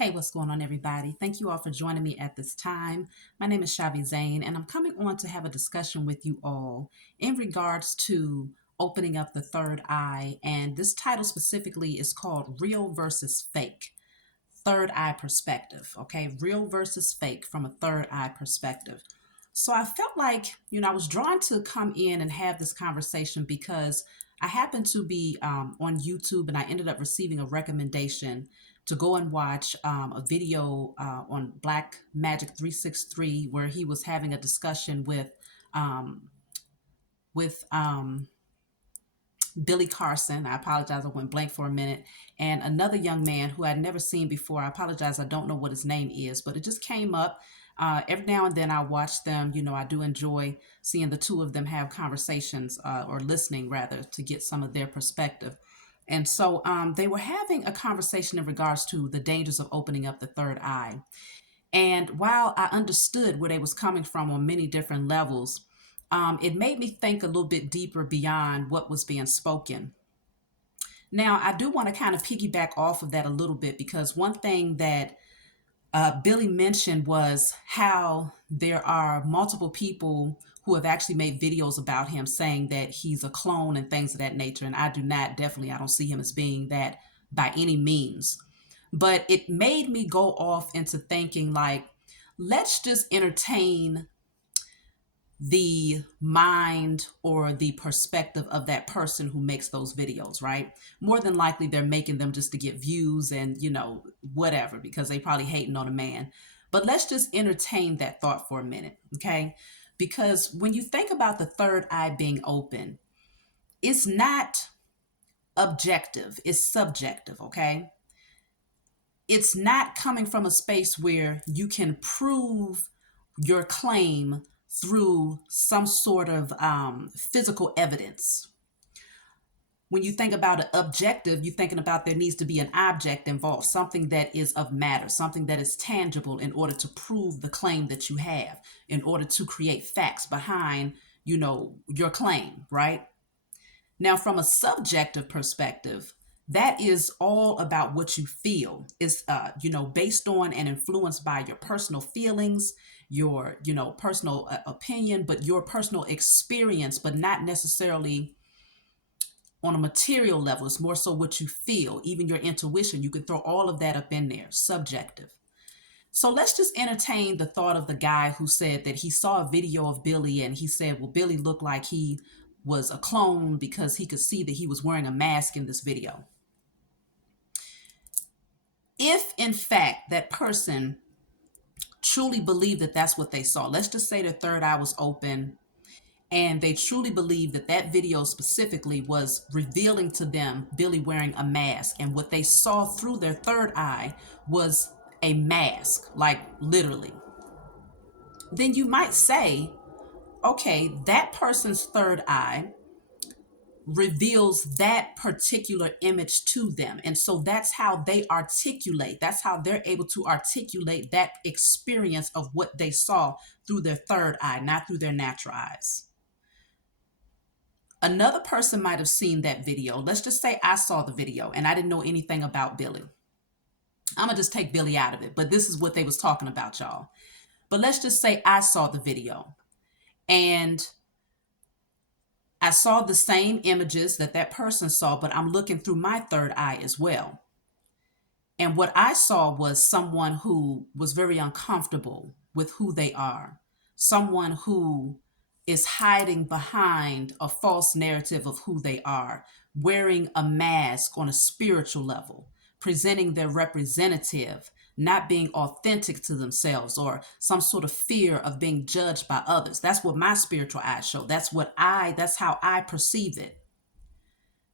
Hey, what's going on, everybody? Thank you all for joining me at this time. My name is Shavi Zane, and I'm coming on to have a discussion with you all in regards to opening up the third eye. And this title specifically is called Real versus Fake, Third Eye Perspective. Okay, real versus fake from a third eye perspective. So I felt like, I was drawn to come in and have this conversation because I happened to be on YouTube and I ended up receiving a recommendation to go and watch a video on Black Magic 363 where he was having a discussion um, with Billy Carson. I apologize, I went blank for a minute. And another young man who I'd never seen before. I apologize, I don't know what his name is, but it just came up. Every now and then I watch them. I do enjoy seeing the two of them have conversations or listening rather to get some of their perspective. And so they were having a conversation in regards to the dangers of opening up the third eye. And while I understood where they was coming from on many different levels, it made me think a little bit deeper beyond what was being spoken. Now, I do want to kind of piggyback off of that a little bit because one thing that Billy mentioned was how there are multiple people who have actually made videos about him saying that he's a clone and things of that nature. And I don't see him as being that by any means. But it made me go off into thinking like, let's just entertain the mind or the perspective of that person who makes those videos, right? More than likely, they're making them just to get views and, whatever, because they probably hating on a man. But let's just entertain that thought for a minute, okay? Because when you think about the third eye being open, it's not objective, it's subjective, okay? It's not coming from a space where you can prove your claim through some sort of physical evidence. When you think about an objective, you're thinking about there needs to be an object involved, something that is of matter, something that is tangible in order to prove the claim that you have, in order to create facts behind, your claim, right? Now, from a subjective perspective, that is all about what you feel. It's, based on and influenced by your personal feelings, your, personal opinion, but your personal experience, but not necessarily on a material level. It's more so what you feel, even your intuition. You could throw all of that up in there, subjective. So let's just entertain the thought of the guy who said that he saw a video of Billy and he said, well, Billy looked like he was a clone because he could see that he was wearing a mask in this video. If in fact that person truly believed that that's what they saw, let's just say their third eye was open and they truly believed that that video specifically was revealing to them Billy wearing a mask, and what they saw through their third eye was a mask, like literally, then you might say, okay, that person's third eye reveals that particular image to them. And so that's how they articulate, that's how they're able to articulate that experience of what they saw through their third eye, not through their natural eyes. Another person might have seen that video. Let's just say I saw the video and I didn't know anything about Billy. I'm gonna just take Billy out of it, but this is what they was talking about, y'all. But let's just say I saw the video and I saw the same images that that person saw, but I'm looking through my third eye as well. And what I saw was someone who was very uncomfortable with who they are, someone who is hiding behind a false narrative of who they are, wearing a mask on a spiritual level, presenting their representative, not being authentic to themselves, or some sort of fear of being judged by others. That's what my spiritual eyes show. That's how I perceive it.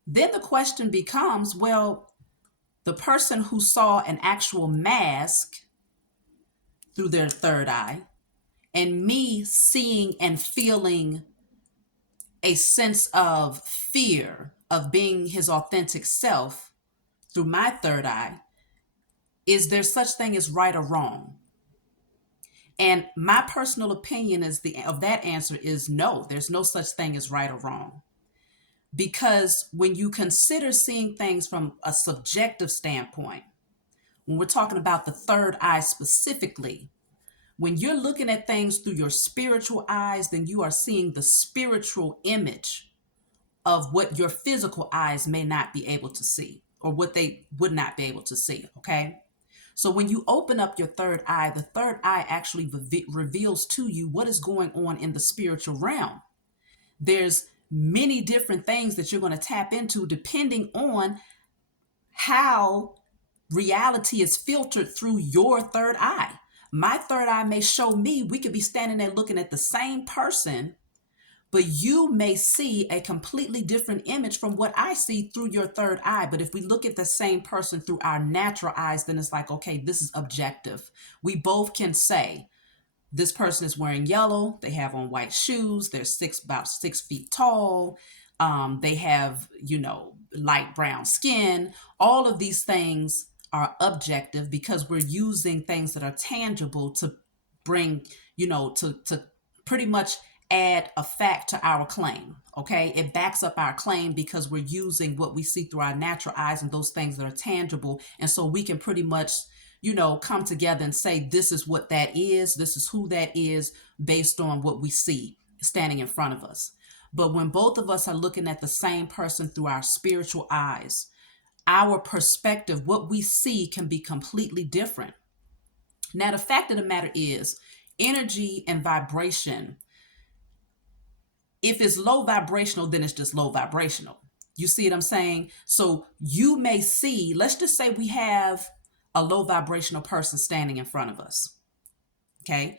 Then the question becomes, well, the person who saw an actual mask through their third eye, and me seeing and feeling a sense of fear of being his authentic self through my third eye, is there such thing as right or wrong? And my personal opinion of that answer is no, there's no such thing as right or wrong. Because when you consider seeing things from a subjective standpoint, when we're talking about the third eye specifically, when you're looking at things through your spiritual eyes, then you are seeing the spiritual image of what your physical eyes may not be able to see, or what they would not be able to see. Okay. So when you open up your third eye, the third eye actually reveals to you what is going on in the spiritual realm. There's many different things that you're going to tap into depending on how reality is filtered through your third eye. My third eye may show me, we could be standing there looking at the same person, but you may see a completely different image from what I see through your third eye. But if we look at the same person through our natural eyes, then it's like, okay, this is objective. We both can say, this person is wearing yellow, they have on white shoes, they're about 6 feet tall, they have, light brown skin. All of these things are objective because we're using things that are tangible to bring, to pretty much add a fact to our claim. Okay. It backs up our claim because we're using what we see through our natural eyes and those things that are tangible. And so we can pretty much, come together and say, this is what that is. This is who that is based on what we see standing in front of us. But when both of us are looking at the same person through our spiritual eyes, our perspective, what we see, can be completely different. Now, the fact of the matter is, energy and vibration, if it's low vibrational, then it's just low vibrational. You see what I'm saying? So you may see, let's just say we have a low vibrational person standing in front of us. Okay.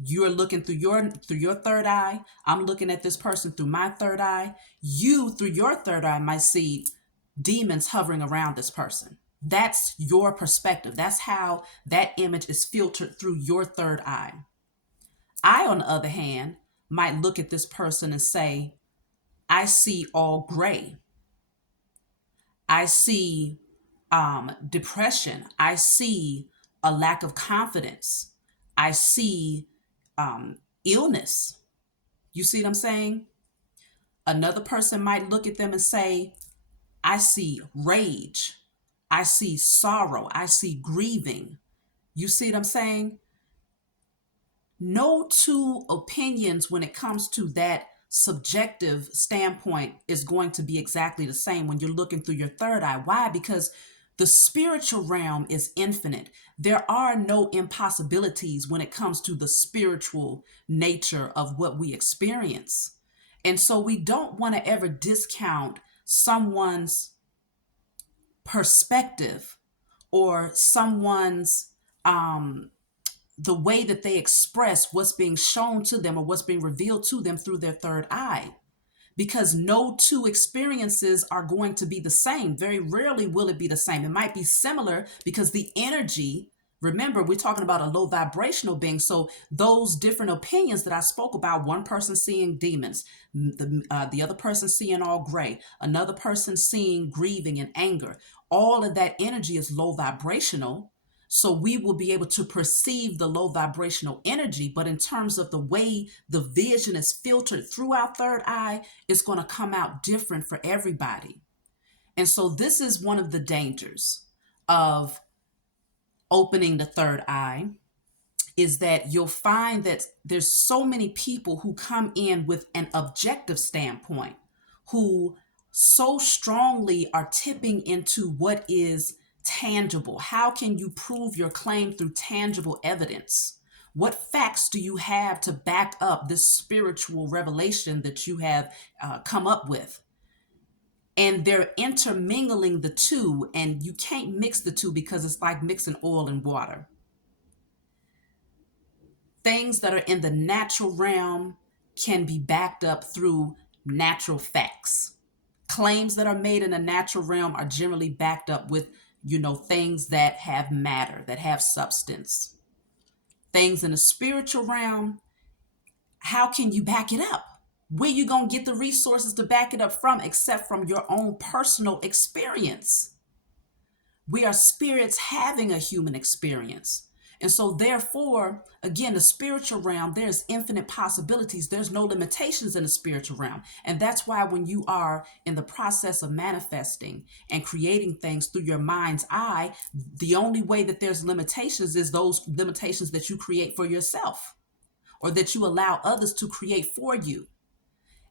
You're looking through your third eye. I'm looking at this person through my third eye. You, through your third eye, might see demons hovering around this person. That's your perspective. That's how that image is filtered through your third eye. I, on the other hand, might look at this person and say, I see all gray. I see depression. I see a lack of confidence. I see illness. You see what I'm saying? Another person might look at them and say, I see rage. I see sorrow. I see grieving. You see what I'm saying? No two opinions when it comes to that subjective standpoint is going to be exactly the same when you're looking through your third eye. Why? Because the spiritual realm is infinite. There are no impossibilities when it comes to the spiritual nature of what we experience. And so we don't want to ever discount someone's perspective or someone's the way that they express what's being shown to them or what's being revealed to them through their third eye. Because no two experiences are going to be the same. Very rarely will it be the same. It might be similar because the energy, remember, we're talking about a low vibrational being. So those different opinions that I spoke about, one person seeing demons, the other person seeing all gray, another person seeing grieving and anger, all of that energy is low vibrational. So we will be able to perceive the low vibrational energy, but in terms of the way the vision is filtered through our third eye, it's going to come out different for everybody. And so this is one of the dangers of opening the third eye, is that you'll find that there's so many people who come in with an objective standpoint, who so strongly are tipping into what is tangible. How can you prove your claim through tangible evidence? What facts do you have to back up this spiritual revelation that you have come up with? And they're intermingling the two, and you can't mix the two because it's like mixing oil and water. Things that are in the natural realm can be backed up through natural facts. Claims that are made in the natural realm are generally backed up with things that have matter, that have substance. Things in the spiritual realm, how can you back it up? Where you going to get the resources to back it up from except from your own personal experience? We are spirits having a human experience. And so, therefore, again, the spiritual realm, there's infinite possibilities. There's no limitations in the spiritual realm. And that's why when you are in the process of manifesting and creating things through your mind's eye, the only way that there's limitations is those limitations that you create for yourself or that you allow others to create for you.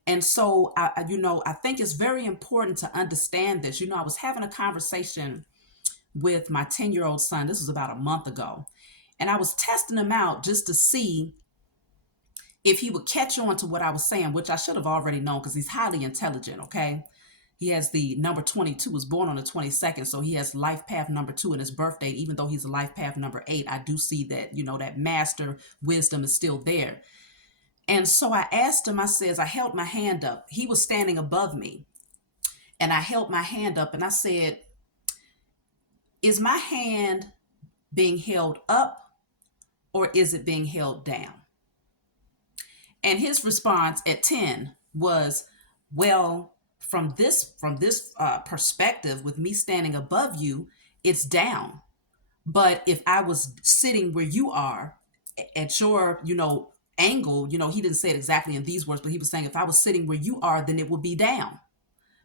And so, I think it's very important to understand this. I was having a conversation with my 10-year-old son. This was about a month ago. And I was testing him out just to see if he would catch on to what I was saying, which I should have already known because he's highly intelligent, okay? He has the number 22, was born on the 22nd, so he has life path number 2 in his birthday. Even though he's a life path number 8, I do see that, that master wisdom is still there. And so I asked him, I held my hand up. He was standing above me. And I held my hand up and I said, is my hand being held up or is it being held down? And his response at 10 was, well, from this perspective, with me standing above you, it's down. But if I was sitting where you are at your, angle, he didn't say it exactly in these words, but he was saying if I was sitting where you are, then it would be down.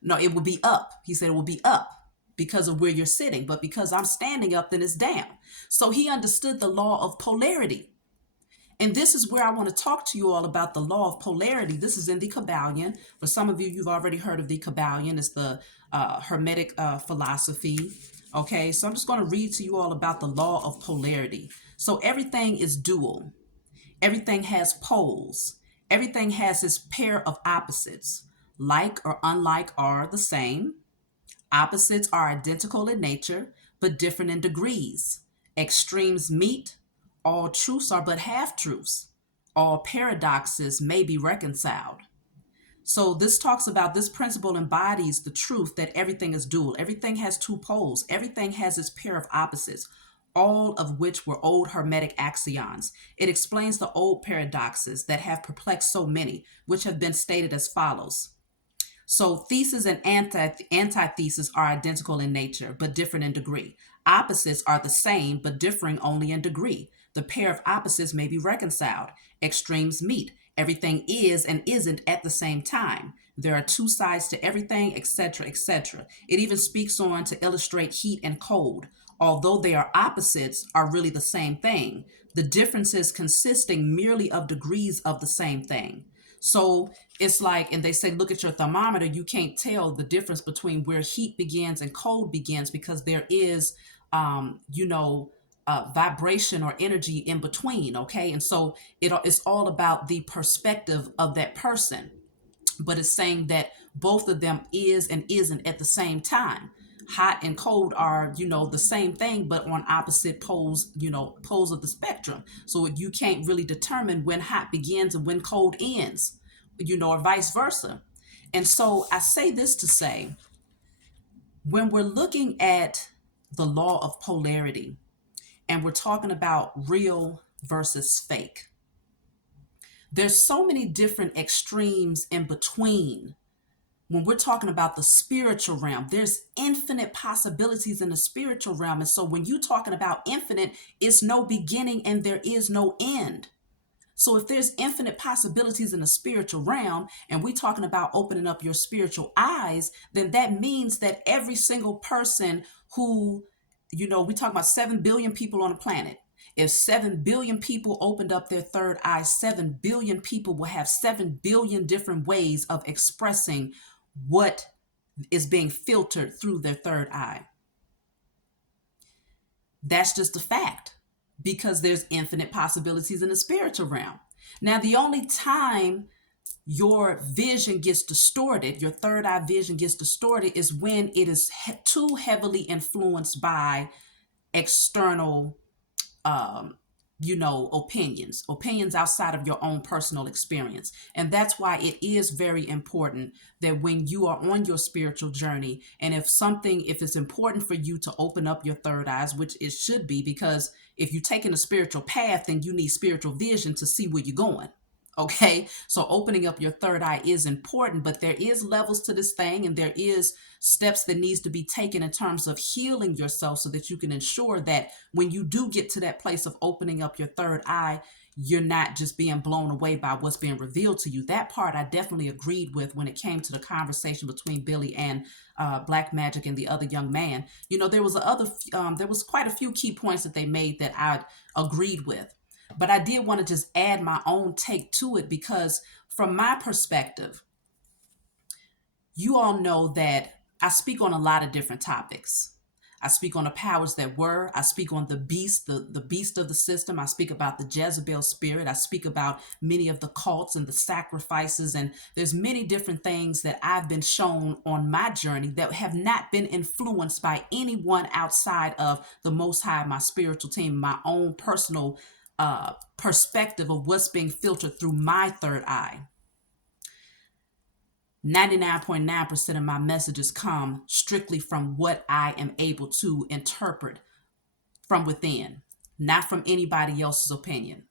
No, it would be up. He said it would be up because of where you're sitting. But because I'm standing up, then it's down. So he understood the law of polarity. And this is where I want to talk to you all about the law of polarity. This is in the Kybalion. For some of you, you've already heard of the Kybalion. It's the Hermetic philosophy. Okay, so I'm just going to read to you all about the law of polarity. So everything is dual. Everything has poles. Everything has its pair of opposites. Like or unlike are the same. Opposites are identical in nature, but different in degrees. Extremes meet. All truths are but half-truths. All paradoxes may be reconciled. So this talks about, this principle embodies the truth that everything is dual. Everything has two poles. Everything has its pair of opposites, all of which were old Hermetic axioms. It explains the old paradoxes that have perplexed so many, which have been stated as follows. So thesis and antithesis are identical in nature, but different in degree. Opposites are the same, but differing only in degree. The pair of opposites may be reconciled. Extremes meet. Everything is and isn't at the same time. There are two sides to everything, etc., etc. It even speaks on to illustrate heat and cold. Although they are opposites, are really the same thing. The differences consisting merely of degrees of the same thing. So it's like, and they say, look at your thermometer, you can't tell the difference between where heat begins and cold begins because there is, vibration or energy in between. Okay. And so it's all about the perspective of that person, but it's saying that both of them is and isn't at the same time. Hot and cold are, the same thing, but on opposite poles, poles of the spectrum. So you can't really determine when hot begins and when cold ends, or vice versa. And so I say this to say, when we're looking at the law of polarity and we're talking about real versus fake, there's so many different extremes in between. When we're talking about the spiritual realm, there's infinite possibilities in the spiritual realm. And so when you're talking about infinite, it's no beginning and there is no end. So if there's infinite possibilities in the spiritual realm, and we're talking about opening up your spiritual eyes, then that means that every single person who, we talk about 7 billion people on the planet. If 7 billion people opened up their third eye, 7 billion people will have 7 billion different ways of expressing what is being filtered through their third eye. That's just a fact, because there's infinite possibilities in the spiritual realm. Now, the only time your vision gets distorted, your third eye vision gets distorted, is when it is too heavily influenced by external opinions outside of your own personal experience. And that's why it is very important that when you are on your spiritual journey, and if it's important for you to open up your third eyes, which it should be, because if you're taking a spiritual path, then you need spiritual vision to see where you're going. Okay, so opening up your third eye is important, but there is levels to this thing, and there is steps that needs to be taken in terms of healing yourself so that you can ensure that when you do get to that place of opening up your third eye, you're not just being blown away by what's being revealed to you. That part I definitely agreed with when it came to the conversation between Billy and Black Magic and the other young man. You know, there was quite a few key points that they made that I agreed with, but I did want to just add my own take to it because, from my perspective, you all know that I speak on a lot of different topics. I speak on the powers that were. I speak on the beast, the beast of the system. I speak about the Jezebel spirit. I speak about many of the cults and the sacrifices. And there's many different things that I've been shown on my journey that have not been influenced by anyone outside of the Most High, my spiritual team, my own personal perspective of what's being filtered through my third eye. 99.9% of my messages come strictly from what I am able to interpret from within, not from anybody else's opinion.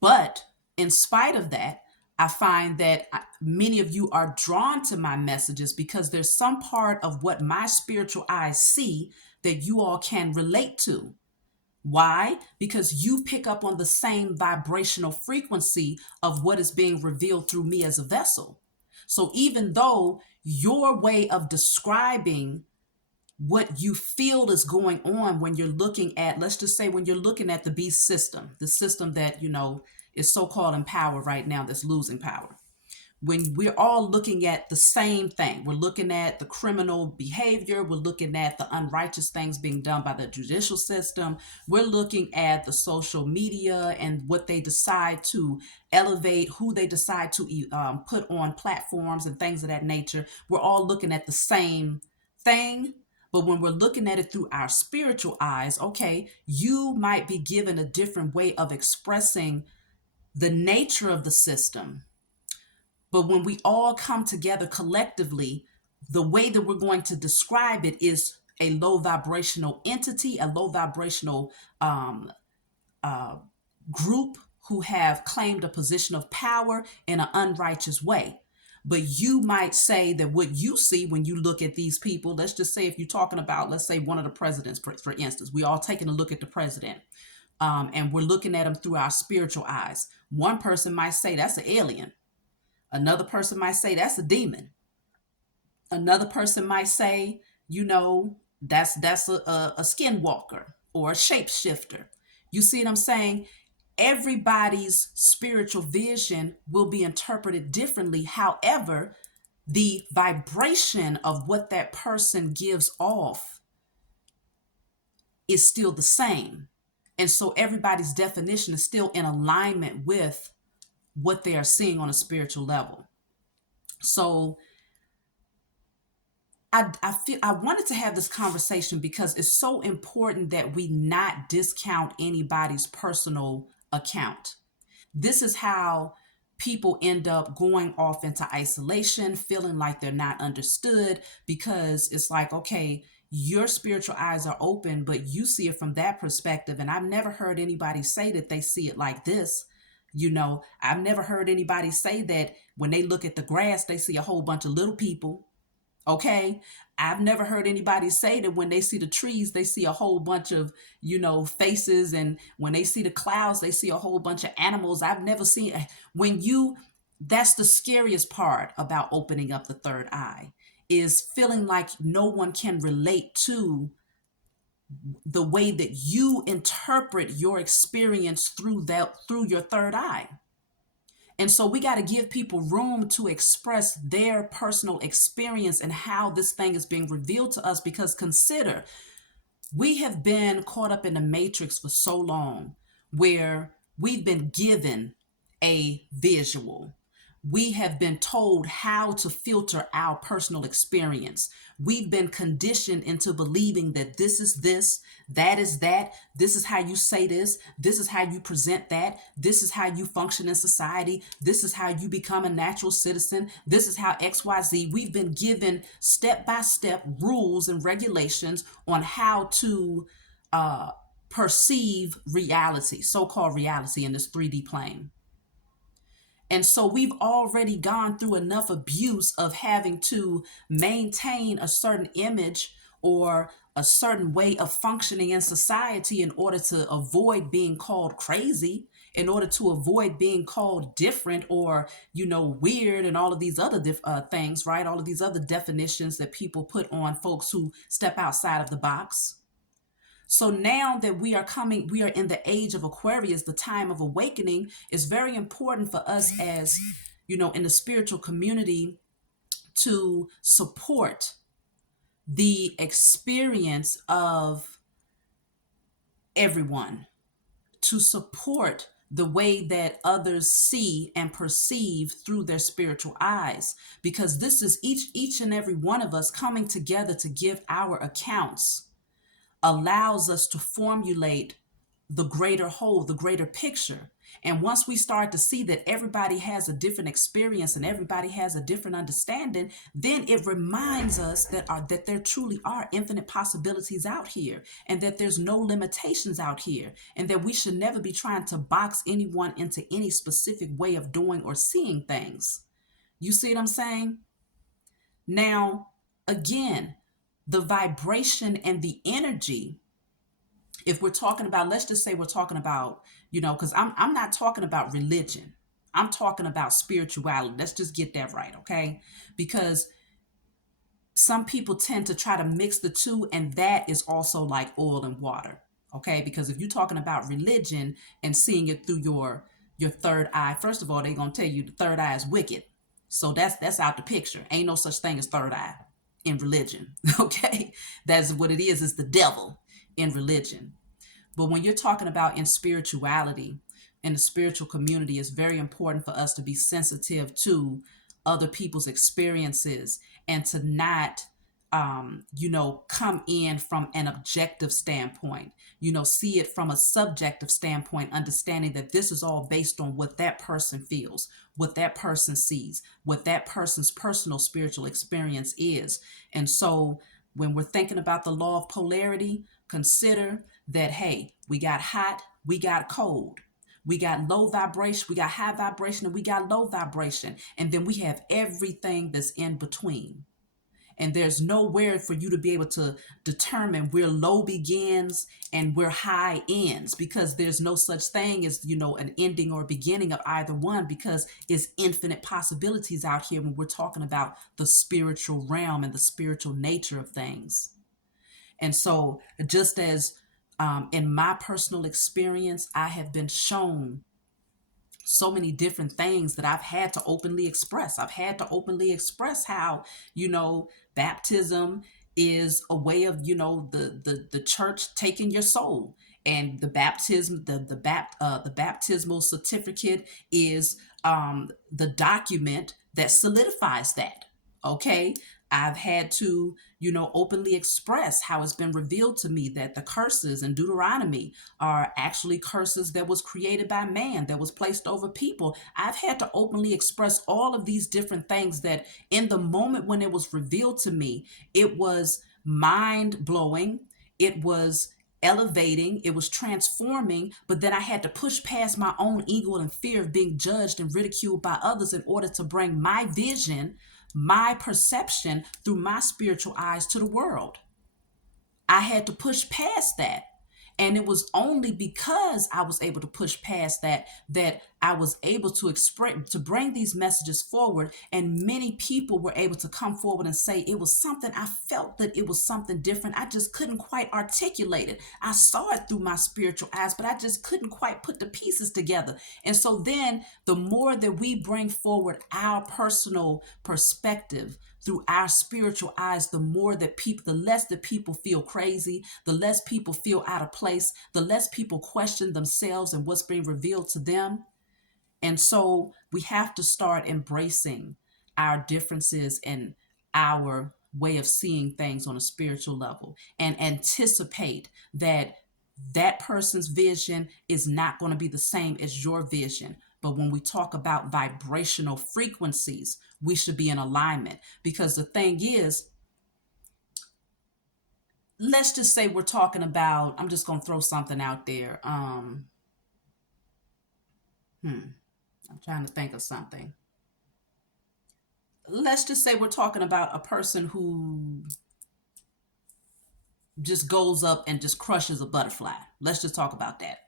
But in spite of that, I find that many of you are drawn to my messages because there's some part of what my spiritual eyes see that you all can relate to. Why? Because you pick up on the same vibrational frequency of what is being revealed through me as a vessel. So even though your way of describing what you feel is going on when you're looking at, let's just say, when you're looking at the beast system, the system that, is so-called in power right now, that's losing power. When we're all looking at the same thing, we're looking at the criminal behavior, we're looking at the unrighteous things being done by the judicial system, we're looking at the social media and what they decide to elevate, who they decide to put on platforms and things of that nature. We're all looking at the same thing. But when we're looking at it through our spiritual eyes, okay, you might be given a different way of expressing the nature of the system. But when we all come together collectively, the way that we're going to describe it is a low vibrational entity, a low vibrational uh, group who have claimed a position of power in an unrighteous way. But you might say that what you see when you look at these people, let's just say if you're talking about, let's say one of the presidents, for instance, we all taking a look at the president, and we're looking at him through our spiritual eyes. One person might say that's an alien. Another person might say that's a demon. Another person might say, that's a skinwalker or a shapeshifter. You see what I'm saying? Everybody's spiritual vision will be interpreted differently. However, the vibration of what that person gives off is still the same. And so everybody's definition is still in alignment with what they are seeing on a spiritual level. So I feel I wanted to have this conversation because it's so important that we not discount anybody's personal account. This is how people end up going off into isolation, feeling like they're not understood, because it's like, okay, your spiritual eyes are open, but you see it from that perspective. And I've never heard anybody say that they see it like this. I've never heard anybody say that when they look at the grass, they see a whole bunch of little people. Okay. I've never heard anybody say that when they see the trees, they see a whole bunch of, faces. And when they see the clouds, they see a whole bunch of animals. I've never seen that's the scariest part about opening up the third eye, is feeling like no one can relate to the way that you interpret your experience through your third eye. And so we got to give people room to express their personal experience and how this thing is being revealed to us. Because consider, we have been caught up in the matrix for so long, where we've been given a visual. We have been told how to filter our personal experience. We've been conditioned into believing that this is this, that is that, this is how you say this is how you present that, this is how you function in society, this is how you become a natural citizen, this is how XYZ. We've been given step-by-step rules and regulations on how to perceive reality, so-called reality in this 3D plane. And so we've already gone through enough abuse of having to maintain a certain image or a certain way of functioning in society in order to avoid being called crazy, in order to avoid being called different or, weird and all of these other things, right? All of these other definitions that people put on folks who step outside of the box. So now that we are in the age of Aquarius, the time of awakening, is very important for us as, in the spiritual community to support the experience of everyone, to support the way that others see and perceive through their spiritual eyes, because this is each and every one of us coming together to give our accounts allows us to formulate the greater whole, the greater picture. And once we start to see that everybody has a different experience and everybody has a different understanding, then it reminds us that there truly are infinite possibilities out here, and that there's no limitations out here, and that we should never be trying to box anyone into any specific way of doing or seeing things. You see what I'm saying? Now, again, the vibration and the energy, if we're talking about, let's just say we're talking about, because I'm not talking about religion. I'm talking about spirituality. Let's just get that right, okay? Because some people tend to try to mix the two, and that is also like oil and water, okay? Because if you're talking about religion and seeing it through your third eye, first of all, they're gonna tell you the third eye is wicked. So that's out the picture. Ain't no such thing as third eye in religion, okay? That's what it is the devil in religion. But when you're talking about in spirituality, in the spiritual community, it's very important for us to be sensitive to other people's experiences and to not, come in from an objective standpoint, see it from a subjective standpoint, understanding that this is all based on what that person feels, what that person sees, what that person's personal spiritual experience is. And so when we're thinking about the law of polarity, consider that, hey, we got hot, we got cold. We got low vibration, we got high vibration, and we got low vibration. And then we have everything that's in between. And there's nowhere for you to be able to determine where low begins and where high ends, because there's no such thing as, an ending or beginning of either one, because it's infinite possibilities out here when we're talking about the spiritual realm and the spiritual nature of things. And so, just as in my personal experience, I have been shown so many different things that I've had to openly express. I've had to openly express how, baptism is a way of, the church taking your soul. And the baptism, the baptismal certificate is the document that solidifies that. Okay. I've had to, openly express how it's been revealed to me that the curses in Deuteronomy are actually curses that was created by man, that was placed over people. I've had to openly express all of these different things that in the moment when it was revealed to me, it was mind blowing. It was elevating, it was transforming, but then I had to push past my own ego and fear of being judged and ridiculed by others in order to bring my vision, my perception through my spiritual eyes to the world. I had to push past that. And it was only because I was able to push past that I was able to express, to bring these messages forward. And many people were able to come forward and say it was something, I felt that it was something different. I just couldn't quite articulate it. I saw it through my spiritual eyes, but I just couldn't quite put the pieces together. And so then the more that we bring forward our personal perspective through our spiritual eyes, the more that people, the less that people feel crazy, the less people feel out of place, the less people question themselves and what's being revealed to them. And so we have to start embracing our differences and our way of seeing things on a spiritual level, and anticipate that that person's vision is not going to be the same as your vision. But when we talk about vibrational frequencies, we should be in alignment, because the thing is, let's just say we're talking about, I'm just going to throw something out there. I'm trying to think of something. Let's just say we're talking about a person who just goes up and just crushes a butterfly. Let's just talk about that.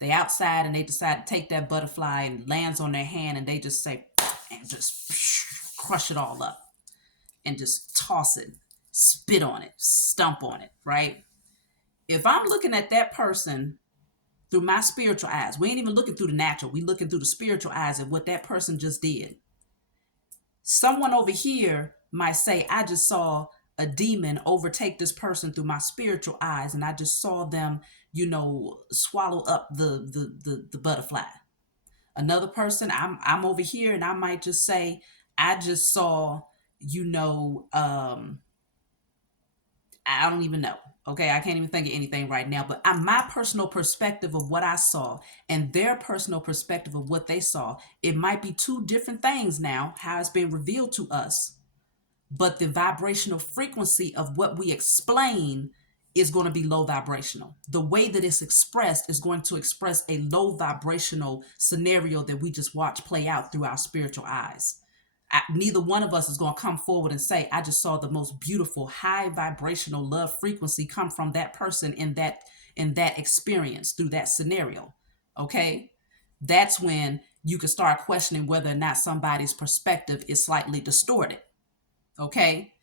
They outside and they decide to take that butterfly and lands on their hand and they just say and just crush it all up and just toss it, spit on it, stump on it, right? If I'm looking at that person through my spiritual eyes, we ain't even looking through the natural, we looking through the spiritual eyes of what that person just did. Someone over here might say, I just saw a demon overtake this person through my spiritual eyes, and I just saw them, swallow up the butterfly. Another person, I'm over here, and I might just say, I just saw, you know, um, I don't even know. Okay, I can't even think of anything right now, but my personal perspective of what I saw and their personal perspective of what they saw, it might be two different things now, how it's been revealed to us, but the vibrational frequency of what we explain is going to be low vibrational. The way that it's expressed is going to express a low vibrational scenario that we just watch play out through our spiritual eyes. Neither one of us is going to come forward and say, I just saw the most beautiful high vibrational love frequency come from that person in that experience through that scenario. Okay? That's when you can start questioning whether or not somebody's perspective is slightly distorted. Okay?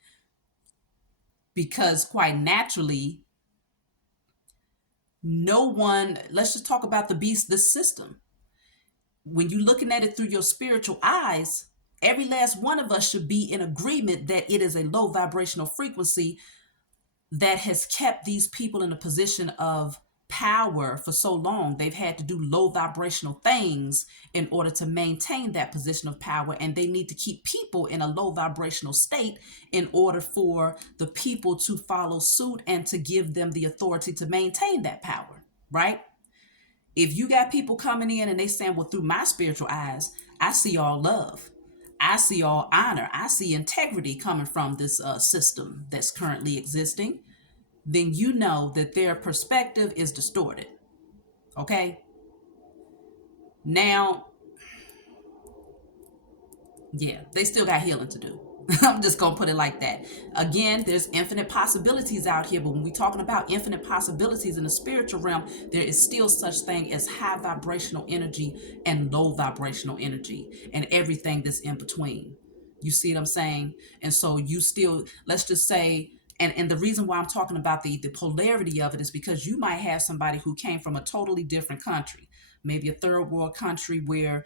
Because quite naturally, no one, let's just talk about the system. When you're looking at it through your spiritual eyes, every last one of us should be in agreement that it is a low vibrational frequency that has kept these people in a position of power for so long. They've had to do low vibrational things in order to maintain that position of power, and they need to keep people in a low vibrational state in order for the people to follow suit and to give them the authority to maintain that power, right? If you got people coming in and they saying, well, through my spiritual eyes, I see all love, I see all honor, I see integrity coming from this system that's currently existing, then you know that their perspective is distorted. Okay? Now, yeah, they still got healing to do. I'm just going to put it like that. Again, there's infinite possibilities out here, but when we're talking about infinite possibilities in the spiritual realm, there is still such thing as high vibrational energy and low vibrational energy and everything that's in between. You see what I'm saying? And so you still, let's just say, and the reason why I'm talking about the polarity of it is because you might have somebody who came from a totally different country, maybe a third world country where,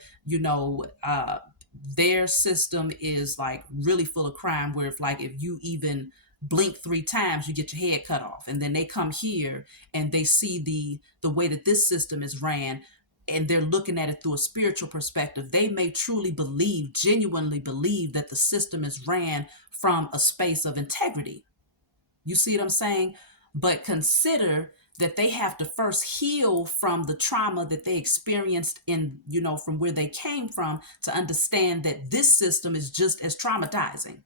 their system is like really full of crime, where if you even blink 3 times you get your head cut off, and then they come here and they see the way that this system is ran, and they're looking at it through a spiritual perspective. They may truly believe, genuinely believe, that the system is ran from a space of integrity. You see what I'm saying? But consider that they have to first heal from the trauma that they experienced from where they came from, to understand that this system is just as traumatizing.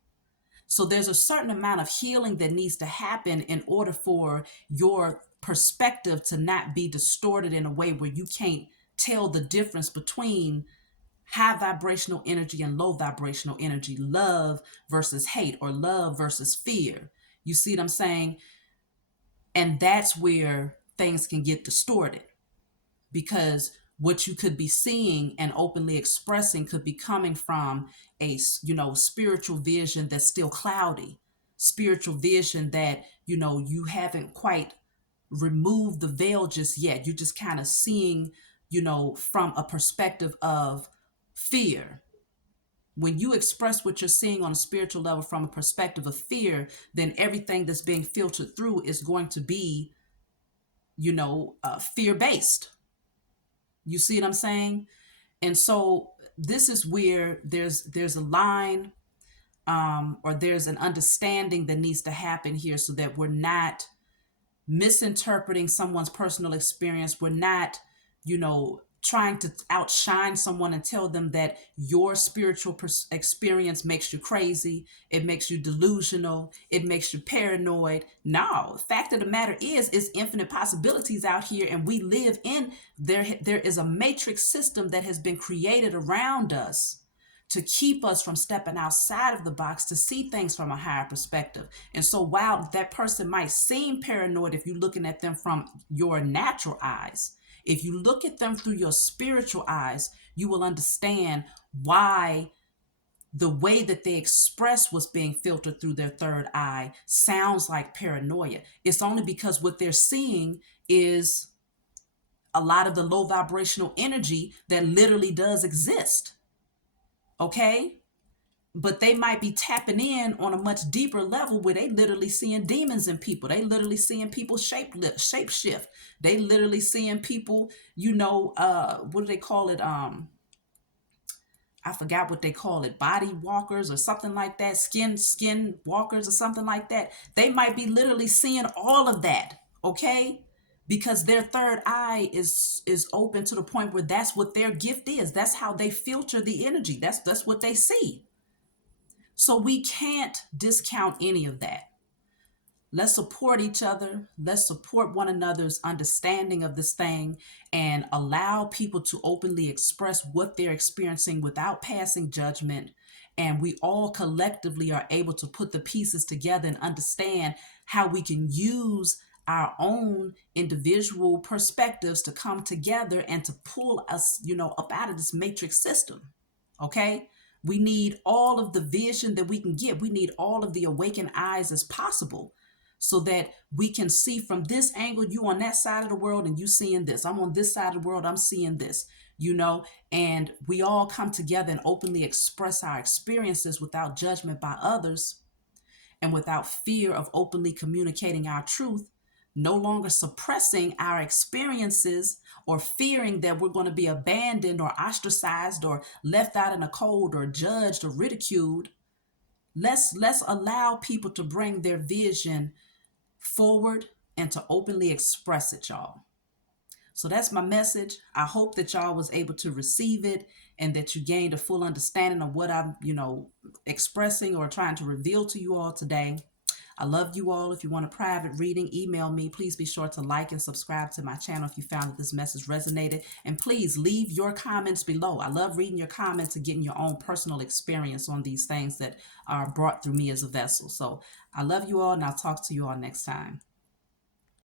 So there's a certain amount of healing that needs to happen in order for your perspective to not be distorted in a way where you can't tell the difference between high vibrational energy and low vibrational energy, love versus hate, or love versus fear. You see what I'm saying? And that's where things can get distorted, because what you could be seeing and openly expressing could be coming from a spiritual vision that's still cloudy, spiritual vision that you haven't quite removed the veil just yet. You're just kind of seeing from a perspective of fear. When you express what you're seeing on a spiritual level from a perspective of fear, then everything that's being filtered through is going to be, fear based. You see what I'm saying? And so this is where there's a line, or there's an understanding that needs to happen here, so that we're not misinterpreting someone's personal experience. We're not, trying to outshine someone and tell them that your spiritual experience makes you crazy, it makes you delusional, it makes you paranoid. No, the fact of the matter is infinite possibilities out here, and we live in there is a matrix system that has been created around us to keep us from stepping outside of the box to see things from a higher perspective. And so while that person might seem paranoid if you're looking at them from your natural eyes, if you look at them through your spiritual eyes, you will understand why the way that they express what's being filtered through their third eye sounds like paranoia. It's only because what they're seeing is a lot of the low vibrational energy that literally does exist. Okay? But they might be tapping in on a much deeper level where they literally seeing demons in people. They literally seeing people shape shift. They literally seeing people, what do they call it? I forgot what they call it, body walkers or something like that, skin walkers or something like that. They might be literally seeing all of that, okay? Because their third eye is open to the point where that's what their gift is. That's how they filter the energy. That's what they see. So we can't discount any of that. Let's support each other. Let's support one another's understanding of this thing and allow people to openly express what they're experiencing without passing judgment. And we all collectively are able to put the pieces together and understand how we can use our own individual perspectives to come together and to pull us, up out of this matrix system. Okay? We need all of the vision that we can get. We need all of the awakened eyes as possible so that we can see from this angle, you on that side of the world and you seeing this. I'm on this side of the world, I'm seeing this, and we all come together and openly express our experiences without judgment by others and without fear of openly communicating our truth, no longer suppressing our experiences or fearing that we're going to be abandoned or ostracized or left out in the cold or judged or ridiculed. Let's allow people to bring their vision forward and to openly express it, y'all. So that's my message. I hope that y'all was able to receive it and that you gained a full understanding of what I'm, expressing or trying to reveal to you all today. I love you all. If you want a private reading, email me. Please be sure to like and subscribe to my channel if you found that this message resonated. And please leave your comments below. I love reading your comments and getting your own personal experience on these things that are brought through me as a vessel. So I love you all, and I'll talk to you all next time.